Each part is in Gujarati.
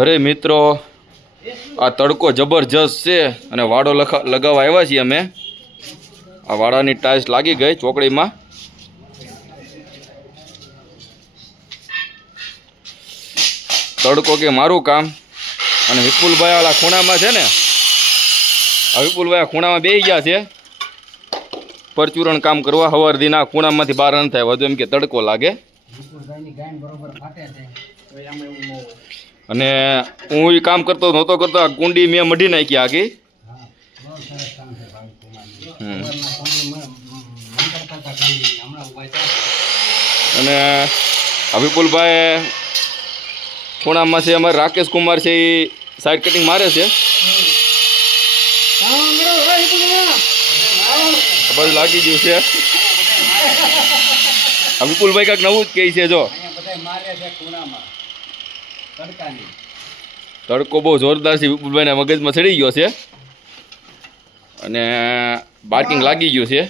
અરે મિત્રો, આ તડકો જબરજસ્ત છે અને વાડો લગાવવા આવ્યા છીએ અમે. આ વાડાની ટાઇલ્સ લાગી ગઈ ચોકડીમાં. તડકો કે મારું કામ. અને વિપુલભાઈ વાળા ખૂણામાં છે ને, આ વિપુલભાઈ આ ખૂણામાં બેસી ગયા છે પરચુરણ કામ કરવા. સવારથી ના ખૂણામાંથી બહાર ન થાય વધુ, એમ કે તડકો લાગે. અને હું એ કામ કરતો નહોતો કરતો, આ કુંડી મેં મઢી નાખી આખી. અને વિપુલભાઈ ખૂણામાં છે અમારે રાકેશ કુમાર છે, એ સાઈડ કટિંગ મારે છે. બધું લાગી ગયું છે. વિપુલભાઈ કાંઈક નવું જ કહે છે. જો તડકો બહુ જોરદાર છે, વિપુલભાઈના મગજમાં ચડી ગયો છે અને બાર્કિંગ લાગી ગયું છે.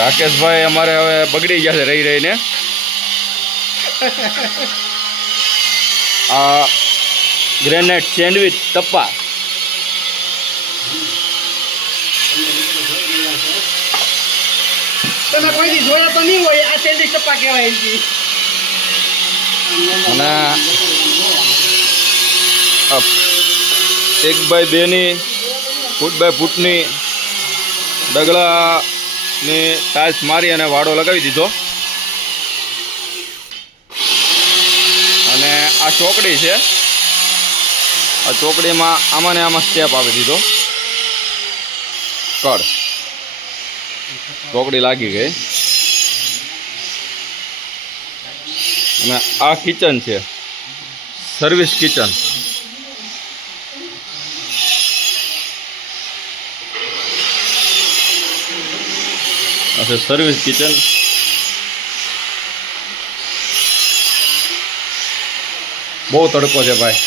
રાકેશભાઈ અમારે હવે બગડી ગયા છે રહી રહીને. આ ગ્રેનાઇટ સેન્ડવિચ ટપ્પા. તમે કોઈ દી જોયા તો નહીં હોય, આ સેન્ડવિચ ટપ્પા કહેવાય. અને 1x2 ની ફૂટની ડગલાની ટાઇલ્સ મારી અને વાડો લગાવી દીધો. અને આ ચોકડી છે, આ ચોકડીમાં આમાં ને આમાં સ્ટેપ આપી દીધો. કર ચોકડી લાગી ગઈ. અને આ કિચન છે, સર્વિસ કિચન. Service kitchen. બહુ તડકો છે ભાઈ.